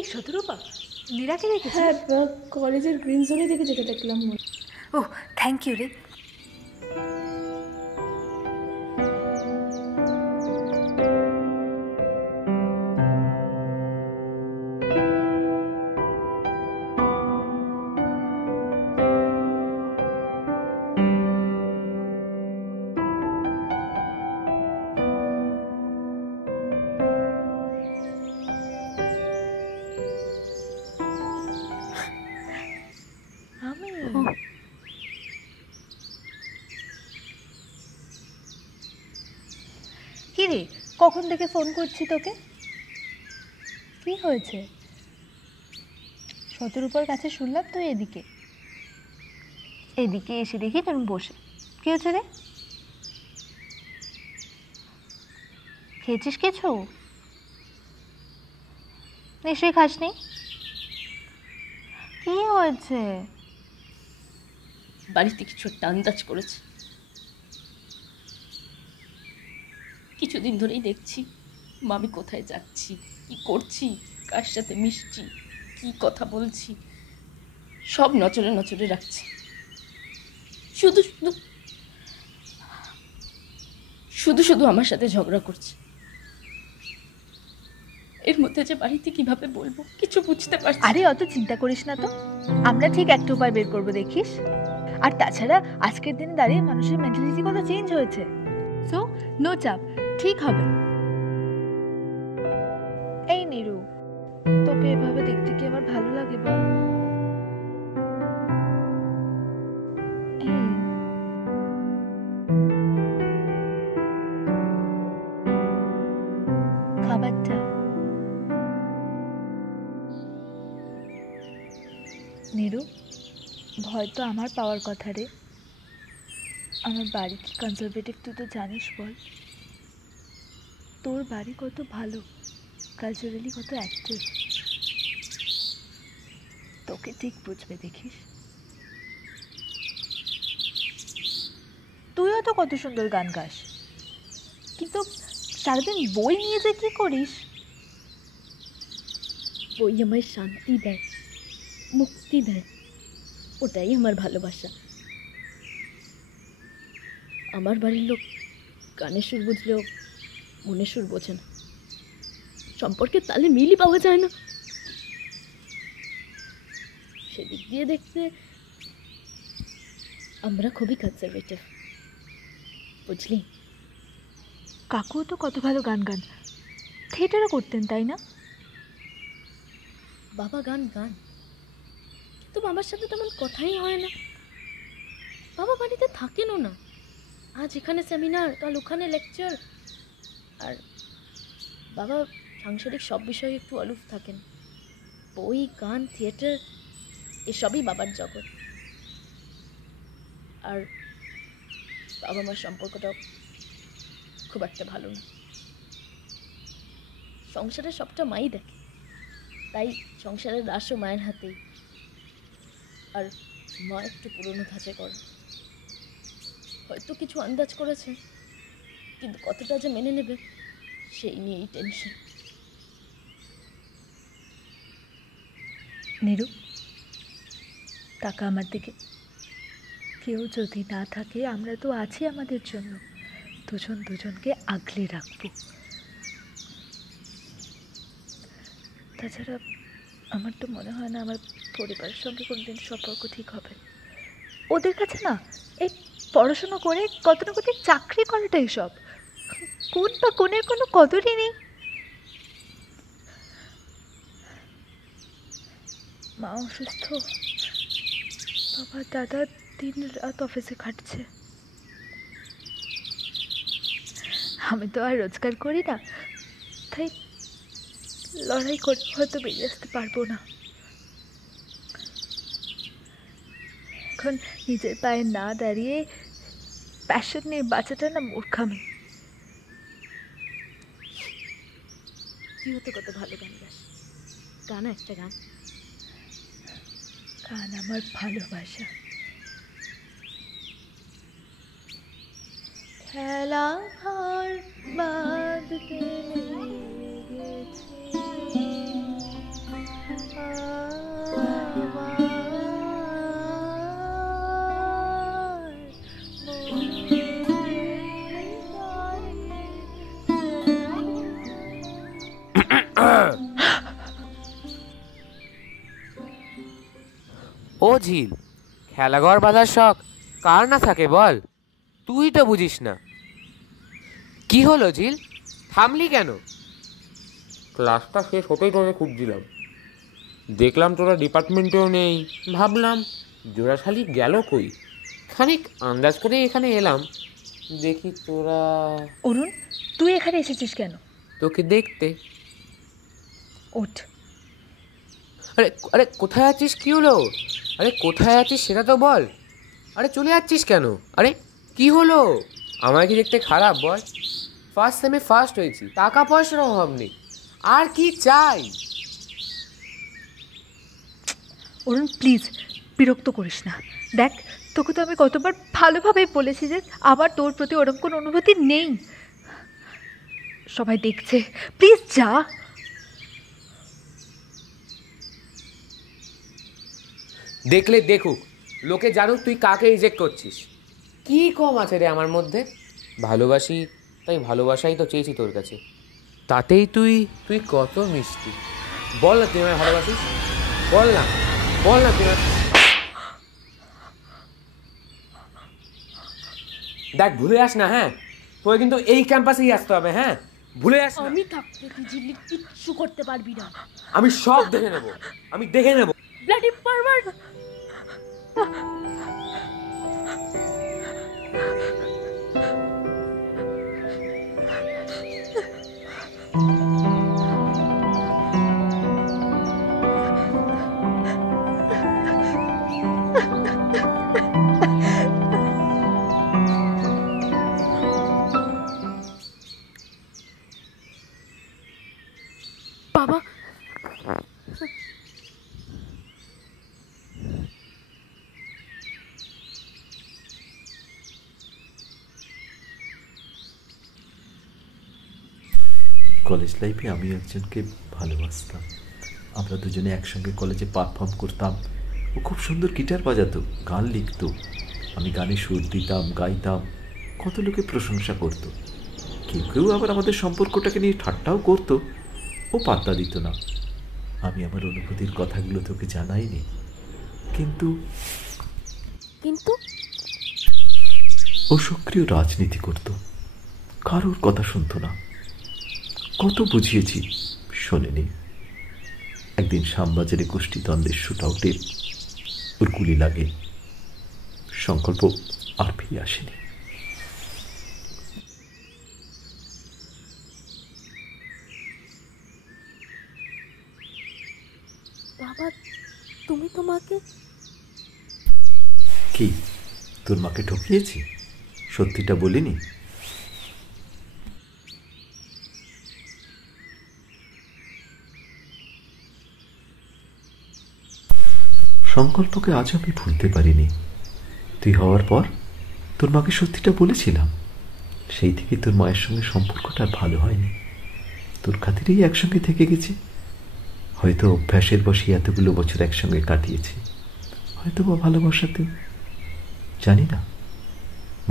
এই শতরূপা, নীরাকে দেখেছি। হ্যাঁ, কলেজের গ্রিন জোনে থেকে যেটা দেখলাম। ওহ, থ্যাংক ইউ রে। কি রে, কখন থেকে ফোন করছি তোকে? কি হয়েছে? শতরূপার কাছে শুনলাম তুই এদিকে এসে দেখি তুমি বসে। কি হয়েছে রে? খেয়েছিস কিছু? নিশ্চয়ই খাসনি। কি হয়েছে? বাড়িতে কিছু একটা আন্দাজ করেছে। কিছুদিন ধরেই দেখছি আমি কোথায় যাচ্ছি, কি করছি, কার সাথে মিশছি, কি কথা বলছি, সব নজরে নজরে রাখছি। শুধু শুধু শুধু শুধু আমার সাথে ঝগড়া করছে। এর মধ্যে যে বাড়িতে কিভাবে বলবো কিছু বুঝতে পারছি। আরে অত চিন্তা করিস না তো, আমরা ঠিক একটা উপায় বের করবো, দেখিস। আর তাছাড়া আজকের দিনে দাঁড়িয়ে মানুষের মেন্টালিটি কত চেঞ্জ হয়েছে। সো নো চাপ, ঠিক হবে। এই নীরু, তোকে এভাবে দেখতে কি আমার ভালো লাগে বল? খাবারটা নীরু, ভয় তো আমার পাওয়ার কথা রে। আমার বাড়ি কি কনজারভেটিভ তুই তো জানিস, বল। তোর বাড়ি কত ভালো, কালচারালি কত অ্যাক্টিভ। তোকে ঠিক বুঝবে, দেখিস। তুইও তো কত সুন্দর গান গাস, কিন্তু সারাদিন বই নিয়ে যে কি করিস? বই আমায় শান্তি দেয়, মুক্তি দেয়, ওটাই আমার ভালোবাসা। আমার বাড়ির লোক গানের সুর বুঝলেও মনের সুর বোঝে না, সম্পর্কের তালে মিলই পাওয়া যায় না। সেদিক দিয়ে দেখতে আমরা খুবই কনজারভেটিভ, বুঝলি। কাকুও তো কত ভালো গান গান, থিয়েটারও করতেন, তাই না? বাবা গান গান, কিন্তু বাবার সাথে তেমন কথাই হয় না। বাবা বাড়িতে থাকেনও না, আজ এখানে সেমিনার, কাল ওখানে লেকচার। আর বাবা সাংসারিক সব বিষয়ে একটু অলুফ থাকেন। বই, গান, থিয়েটার এসবই বাবার জগৎ। আর বাবা মার সম্পর্কটাও খুব একটা ভালো না। সংসারের সবটা মাই দেখে, তাই সংসারের রাসও মায়ের হাতেই। আর মা একটু পুরনো ধাঁচে করে, হয়তো কিছু আন্দাজ করেছে, কিন্তু কতটা যে মেনে নেবে সেই নিয়েই টেনশন। নীরু, টাকা আমার দিকে। কেউ যদি না থাকে, আমরা তো আছি আমাদের জন্য, দুজন দুজনকে আগলে রাখবো। তাছাড়া আমার তো মনে হয় না আমার পরিবারের সঙ্গে কোনোদিন সম্পর্ক ঠিক হবে। ওদের কাছে না এই পড়াশোনা করে কত না কত চাকরি করাটাই সব, কোন বা কোনের কোনো কদরই নেই। মা অসুস্থ, বাবা দাদা দিন রাত অফিসে খাটছে। আমি তো আর রোজগার করি না, তাই লড়াই করে হয়তো বেরিয়ে আসতে পারবো না। এখন নিজের পায়ে না দাঁড়িয়ে প্যাশন নিয়ে বাঁচাটা না মূর্খামি। তুই হতে কত ভালো গান গাস, গান একটা গান। গান আমার ভালোবাসা। খেলা ঘর বাঁধতে লেগেছে, ঝিল, খেলাঘর বাঁধার শখ কার না থাকে বল? তুই তো বুঝিস না। কি হলো ঝিল, থামলি কেন? ক্লাসটা শেষ হতেই তোকে খুঁজছিলাম, দেখলাম তোরা ডিপার্টমেন্টেও নেই। ভাবলাম জোড়াশালি গেল কই, খানিক আন্দাজ করে এখানে এলাম, দেখি তোরা। অরুণ, তুই এখানে এসেছিস কেন? তোকে দেখতে। ওঠ। আরে আরে কোথায় আছিস? কি হলো? আরে কোথায় আছিস সেটা তো বল। আরে চলে যাচ্ছিস কেন? আরে কি হলো? আমার কি দেখতে খারাপ বল? ফার্স্ট সেমে ফার্স্ট হয়েছি, টাকা পয়সার অভাব নেই, আর কি চাই? অরুণ প্লিজ বিরক্ত করিস না। দেখ, তোকে তো আমি কতবার ভালোভাবেই বলেছি যে আমার তোর প্রতি ওরকম কোনো অনুভূতি নেই। সবাই দেখছে, প্লিজ যা। দেখলে দেখুক, লোকে জানুক তুই কাকে রিজেক্ট করছিস। কি কম আছে রে আমার মধ্যে? ভালোবাসি, তাই ভালোবাসাই তো চেয়েছি তোর কাছে, তাতেই তুই তুই কত মিষ্টি। বল না তুই আমায় ভালোবাসিস, বল না, বল না তুই। দেখ ভুলে যাস না, হ্যাঁ তোকে কিন্তু এই ক্যাম্পাসেই আসতে হবে, হ্যাঁ ভুলে যাস না। আমি থাকতে তুই ঝিল্লি কিচ্ছু করতে পারবি না। আমি সব দেখে নেব, আমি দেখে নেব। Bloody pervert. বাবা, কলেজ লাইফে আমি একজনকে ভালোবাসতাম। আমরা দুজনে একসঙ্গে কলেজে পারফর্ম করতাম। ও খুব সুন্দর গিটার বাজাতো, গান লিখতো, আমি গানে সুর দিতাম, গাইতাম, কত লোকে প্রশংসা করতো। কেউ কেউ আবার আমাদের সম্পর্কটাকে নিয়ে ঠাট্টাও করতো। ও পাত্তা দিত না। আমি আমার অনুভূতির কথাগুলো তোকে জানাইনি, কিন্তু কিন্তু ও সক্রিয় রাজনীতি করত, কারোর কথা শুনতো না। কত বুঝিয়েছি, শোনেনি। একদিন শ্যামবাজারে গোষ্ঠীদ্বন্দ্বের শুট আউটে ওর গুলি লাগে। সংকল্প আর ফিরে আসেনি। বাবা, তুমি তোমাকে কি তোর মাকে ঠকিয়েছি? সত্যিটা বলিনি? সংকল্পকে আজ আমি ভুলতে পারিনি। তুই হওয়ার পর তোর মাকে সত্যিটা বলেছিলাম। সেই থেকে তোর মায়ের সঙ্গে সম্পর্কটা আর ভালো হয়নি। তোর খাতিরেই একসঙ্গে থেকে গেছি। হয়তো অভ্যাসের বসে এতগুলো বছর একসঙ্গে কাটিয়েছি, হয়তো বা ভালোবাসাতেও, জানি না।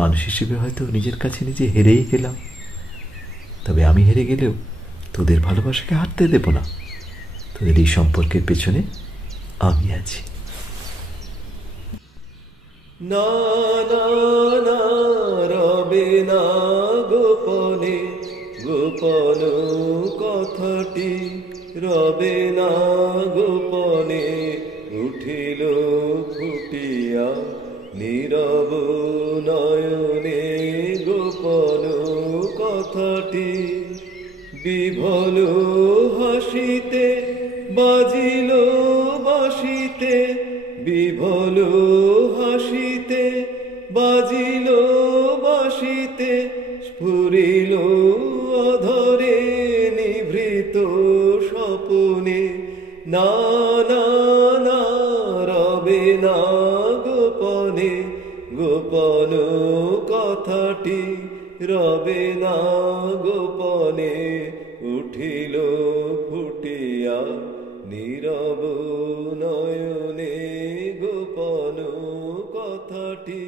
মানুষ হিসেবে হয়তো নিজের কাছে নিজে হেরেই গেলাম। তবে আমি হেরে গেলেও তোদের ভালোবাসাকে হারতে দেব না। তোদের এই সম্পর্কের পেছনে আমি আছি। না না না রবে না গোপনে, গোপন কথাটি রবে না গোপনে, উঠিল ফুটিয়া নীরব নয়নে গোপন কথাটি। বিভল হাসিতে বাজিল বাঁশিতে, বিভল হাসিতে বাজিল বাঁশিতে, স্ফুরিল অধরে নিভৃত স্বপনে। না না না রবে না গোপনে, গোপন কথাটি রবে না গোপনে, উঠিল ফুটিয়া নীরব নয়নে গোপন কথাটি।